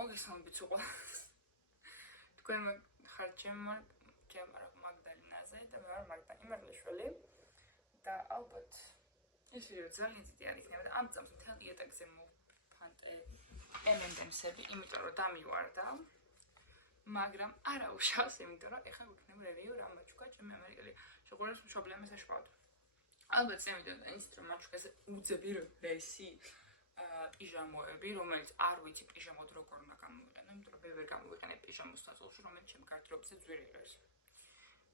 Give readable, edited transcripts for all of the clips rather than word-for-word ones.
მოგესალმებით უყურებთ. თქვენ ხართ ჩემ მაგდალინაზე და მე ვარ მაგდალინე მერლიშვილი და ალბათ ეს ვიდეო ძალიან დიდი არ იქნება და ამ წამს მთელ იატაკზე მოვფანტე M&M-სები, იმიტომ რომ დამივარდა, მაგრამ არა უშავს, იმიტომ რომ ეხლა ვიქნებ რევიუ რა მაჩუკა ჩემი ამერიკელი შოկოლადის მშობლებს ეშფავთ. ალბათ ეს ვიდეო დაინცით რომ მაჩუკაზე უძებირესი პიჟამოები, რომელიც არ ვიცი პიჟამოდ როგორ უნდა გამოვიყენო, იმიტომ რომ მე ვერ გამოვიყენებ პიჟამოს ნაწილში, რომელიც ჩემ გარდრობზე ძვირიღებს.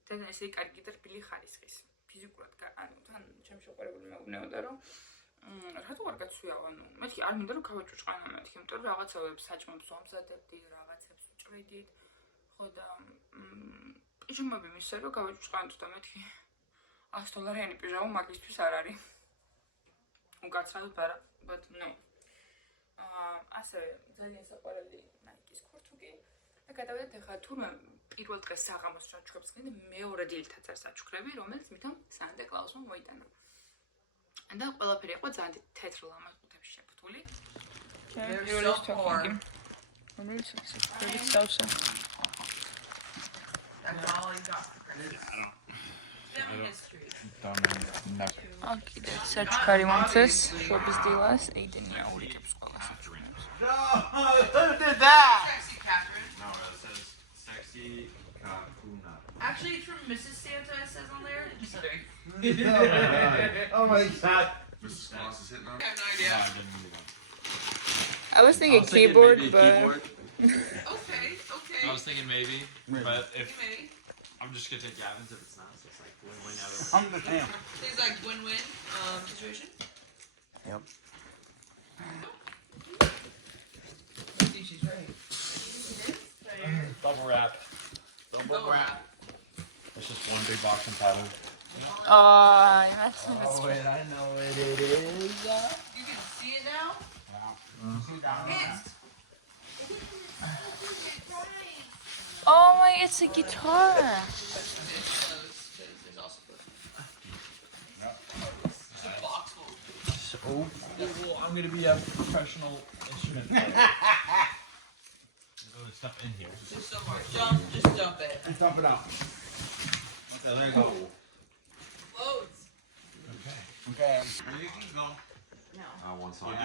და ესე კარგი და რბილი ხარისხის. ფიზიკურად ანუ თან ჩემ შეყვარებული მეუბნეოდა რომ რატო არ გაცვიავ, ანუ მეთქი არ მინდა რომ გავაჭუჭყანო მეთქი, იმიტომ რომ რაღაცაებს საჭმელს ვამზადებდი, რაღაცებს ვჭრიდით, ხო და პიჟამები მისცა რომ გავაჭუჭყანოთ და მეთქი $100 პიჟამა მაგისთვის არ არის. უკაცრავად არა, but no. ასევე ძალიან საყვარელი Nike-ის ქორთუგი და გადავედით ახლა თურმე პირველ დღეს საღამოს საჩუქრებს გქონდა მეორე დილითაც არ საჩუქრები, რომელიც მithom Santa Claus-მა მოიტანა. და ყველაფერი იყო ძალიან თეთრ ლამაზ შეფუთული. პირველი სტოკინგი. რომელიც საჩუქრებით სავსე. Okay, that's such curry monsters. Shop's dealers, Aidenია ურიკებს ყველა საჩუქრებს. No, who did that? Sexy Catherine. No, it says sexy Kakuna. Actually, it's from Mrs. Santa, it says on there. Just kidding. Oh my god. Mrs. Claus is hitting on I it? have no No, idea. I didn't move on. I was thinking keyboard, maybe a but keyboard. Okay, okay. I was thinking maybe, but if Maybe. I'm just gonna take Gavin's if it's not, so it's like win-win either way. I'm the damn. It's like win-win situation. Yep. I think she's right. Double wrap. Double wrap. It's just one big box entitled. that's Oh wait, I know what it is. You can see it now? It's oh my, it's a guitar. There's also it's a box full. So Well, I'm gonna be a professional instrument player. There's other stuff in here. Just somewhere. Just dump it. dump it out. Okay, there you go. Loads. Okay. Okay. You can go. No. One side. Oh,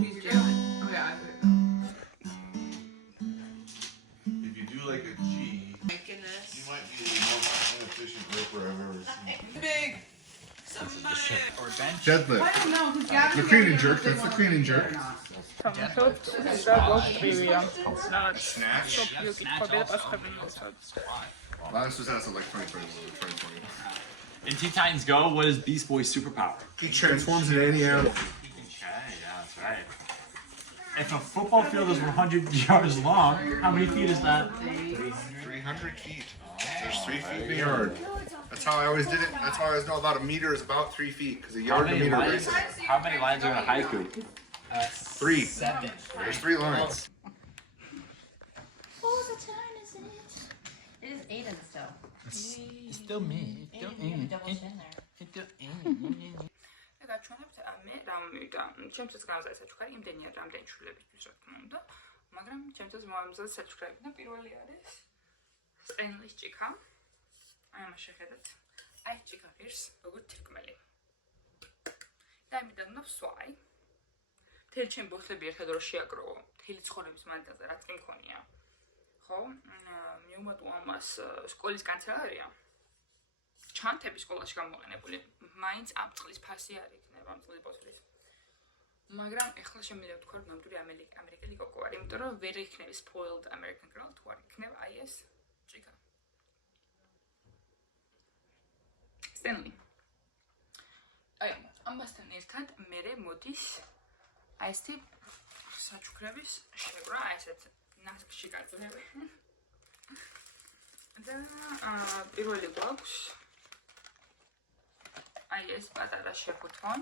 he's jamming. Oh, yeah, I put it down. If you do like a G, My goodness. you might be the most inefficient ripper I've ever seen. Big. Somebody. Or bench. Deadlift. I don't know, because Gavin The clean and jerk, that's the clean and jerk. Last was as of like 2020. In Teen Titans Go, what is Beast Boy's superpower? He transforms into any animal. Okay, yeah, that's right. If a football field is 100 yards long, how many feet is that? 300 feet. There's 3 feet in a yard. That's how I always did it. That's how I always know about a meter is about 3 feet, because a yard and a meter lines? races. How many lines are in a haiku? 3. 7. There's 3 lines. What time is it? It is 8 and still. It's still me. You have a double chin there. და გაჩვენებთ მე რა მივიდა. ჩემთვის განზა საჩუქარი იმდენია რამდენი შვილებისთვის რა თქმა უნდა, მაგრამ ჩემთვის მომამზადა საჩუქრები და პირველი არის სტენლის ჭიქა. აი ამას შეხედეთ. აი ჭიქა ღირს როგორც თირკმელი. და იმიდან უნდა ვსვაი. მთელი ჩემი ბოთლები ერთად რო შეაგროვო, მთელი ცხოვრების მანძილზე რაც კი მქონია. ხო? მივუმატო ამას სკოლის კანცელარია. ჩანთები სკოლაში გამოყენებული, მაინც ამ წლის ფასი არ იქნება ამ წლის ბოთლის. მაგრამ ეხლა შემიძლია ვთქვა, რომ ნამდვილი ამერიკელი კოკო არის, იმიტომ რომ ვერ იქნება spoiled American girl, თუ არ იქნება აი ეს ჭიქა. სტენლი. აი, ამასთან ერთად მერე მოდის აი ესეთი საჩუქრების შეკრა, აი ესეთ ნასკში გაწევები. და პირველი გვაქვს აი ეს პატარა შეფუთვან,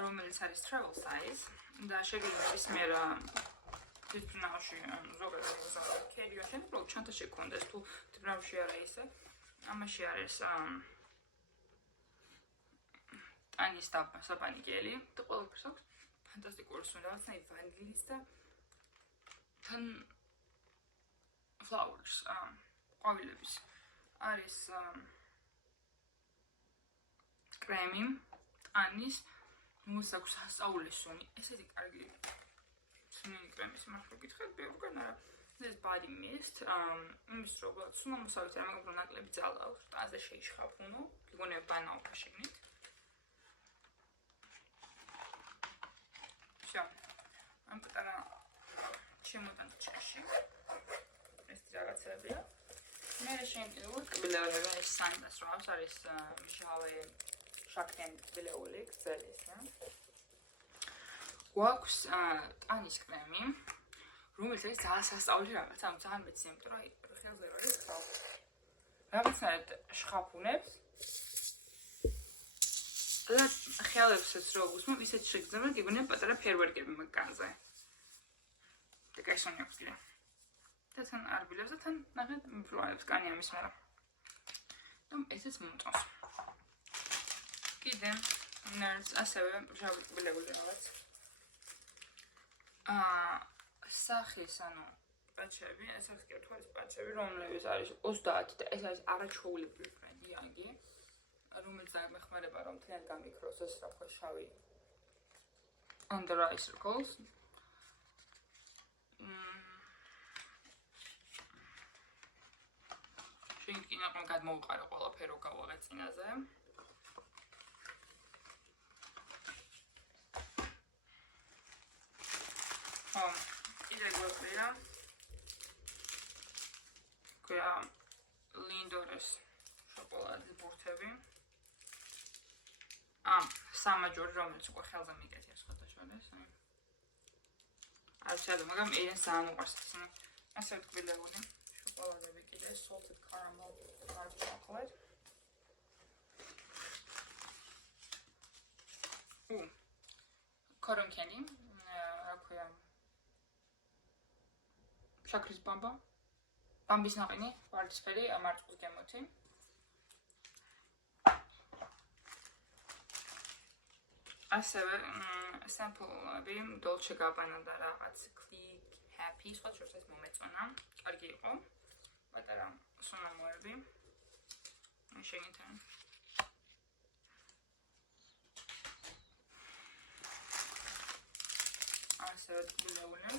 რომელიც არის travel size და შეგიძლიათ ისმერ თვითმფრინავში ზოგადად კერიოში უბრალოდ ჩანთაში გქონდეს თუ თვითმფრინავში არა ისე ამაში არის ტანის საპანიკელი და ყველაფერს აქვს ფანტასტიკური სუნ რაღაცნაირი ვანილის და თან flowers ყვავილების არის კრემი ტანის მუს აქვს სასწაულის სუნი ესეთი კარგი სუნი კრემის მართლა გითხარით ბევრგან არა ეს body mist იმის როგორ სუნა მოსავით რა მაგ უფრო ნაკლები ძალა აქვს ტანზე შეიშხაფუნო გიგონებ ბანაობა შეგნით всё ამ პატარა შემოდან ჩაში ეს რაღაცებია მე შეიძლება კბილეულები ეს სანდას რა არის მჟავე შაქრიანი კბილეული გრძელის რა გვაქვს ტანის კრემი რომელიც არის ძალიან სასწაული რაღაც ამ ძალიან მეცი იმიტომ რომ ხელზე არის ხალ რაღაცნაირად შხაფუნებს და ხელებსაც რო უსმენ ისეთ შეგრძნება გიგონია პატარა ფერვერკები მაგანზე და კაისონი აქვს კიდე და თან არბილებს და თან ნახეთ მფლობელებს კანი ამის მერე და ესეც მომწონს კიდე ნერს ასევე მჟავი კბილეული რაღაც სახის ანუ პაჩები ეს არის კეთვალის პაჩები რომლებიც არის 30 და ეს არის არაჩვეულებრივი ბრენდი რომელიც მეხმარება რომ თლიან გამიქროს ეს რა ხო შავი under eye circles შენ კიდე რომ გადმოვყარე ყველაფერი რო გავაღე წინაზე კიდე გვაქვს რა ლინდორის შოკოლადის ბურთები სამაჯური რომელიც უკვე ხელზე მიგეთია სხვადასხვადეს არ შეიძლება მაგრამ ეს ძალიან უყვარს ისინი ასე კბილეული შოკოლადები კიდე salted caramel hard chocolate cotton candy რა ქვია შაქრის ბამბის ნაყინი ვარდისფერი მარწყვი გემოთი ასევე სამპლები Dolce & Gabbana და რაღაც Click Happy სხვა შორის ეს მომეწონა კარგი იყო პატარა სუნამოები შეგინთან ასევე კბილეული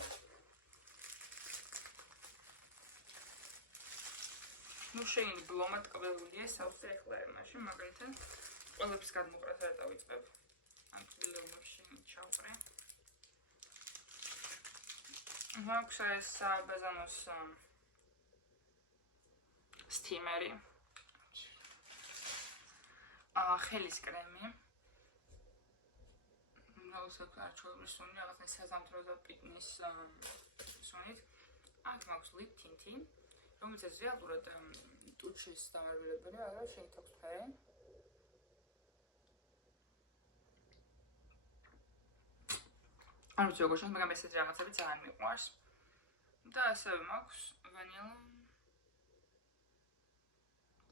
ну შეგინი ბლომად კბილულია სავსე ახლა მაშინ მაგალითად ყველაფერს გადმოყრას რა დავიწყებ ამ კბილეულებში ჩავყრე მაქვს ეს ბაზანოს სტიმერი ხელის კრემი არჩეული სუნი რაღაცა საზამთრო და პიკნის სუნით აქ მაქვს lip tint-ი რომელსაც რეალურად ტუჩის დამარბილებელი არა შეიძლება ფერი არ ვიცი როგორ შენ მაგრამ ესეთი რაღაცები ძალიან მიყვარს და ასევე მაქვს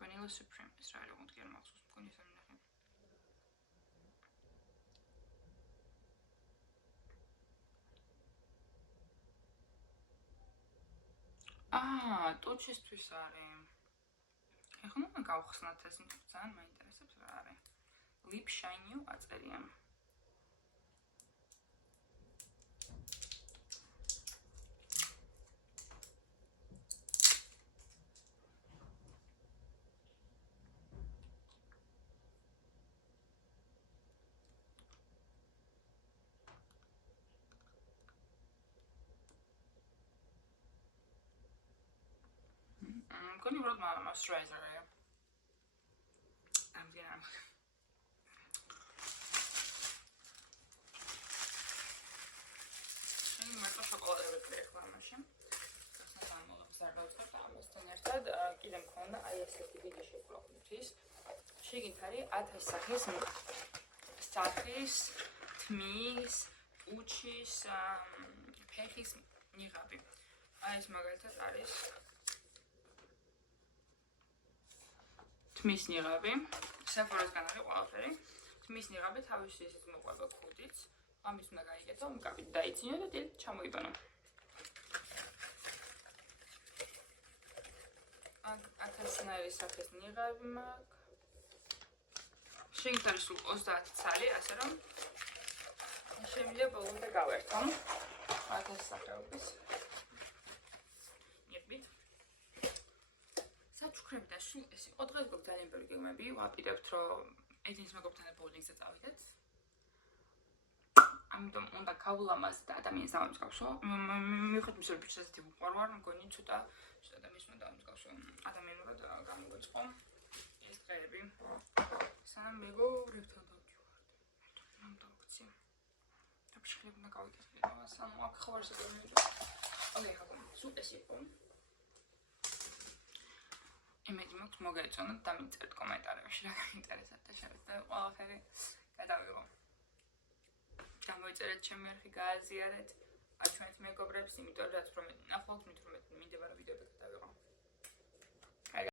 vanilla supreme ეს რა არის მოგდიარ მახსოვს მგონი ეს ამნახე ტუჩისთვის არის ეხლა გავხსნათ ეს ძალიან მაინტერესებს რა არის lip shine აწერია Can you roll my moisturizer? I'm gonna. I'm gonna chocolate with the machine. I'm gonna start out with the mustard. Kidding corner. I just have to be the shape of this. She can carry at her sakis, tmis, uchis, pechis, nirabi. I is margaret Aris. Tmis nirabi. Sephora-სგან არის ყველაფერი. Tmis nirabi თავის ისეთ მოყვება ქუდით. ამის უნდა გაიგეთო, მკაფით დაიძინო და დილით ჩამოიბანო. ყველანაირი სახის ნიღაბი მაქვს. შეგიძლია სულ 30 ცალი, ასე რომ შემიძლია ბოლომდე გავერთო. აქ ეს სახეობის. ნირბით. საჩუქრებიდან სულ ეს იყო დღეს გვაქვს ძალიან ბევრი გეგმები. ვაპირებთ რომ ეძინის მეგობრთან ბოულინგზე წავიდეთ. ამიტომ უნდა გავულამაზ და ადამიანს დავამსგავსო. მივხვდი რომ ბიჭებთან ვუყარვარ, მგონი ცოტა ადამიანს უნდა დავამსგავსო. ადამიანურად გამოგვეწყო ეს დღეები. სანამ მეგობრებთან დავჯვართ. მე დავქცი. დაფშხლებ უნდა გავიკეთე. სანამ აქ ხوارს ეგრე. ოკეი, ხომ. სულ ეს იყო. იმედი მაქვს მოგეწონოთ და მიწერთ კომენტარებში რა გაინტერესებთ და შევეცდები ყველაფერი გადავიღო. გამოიწერეთ ჩემი არხი, გააზიარეთ, აჩვენეთ მეგობრებს, იმიტომ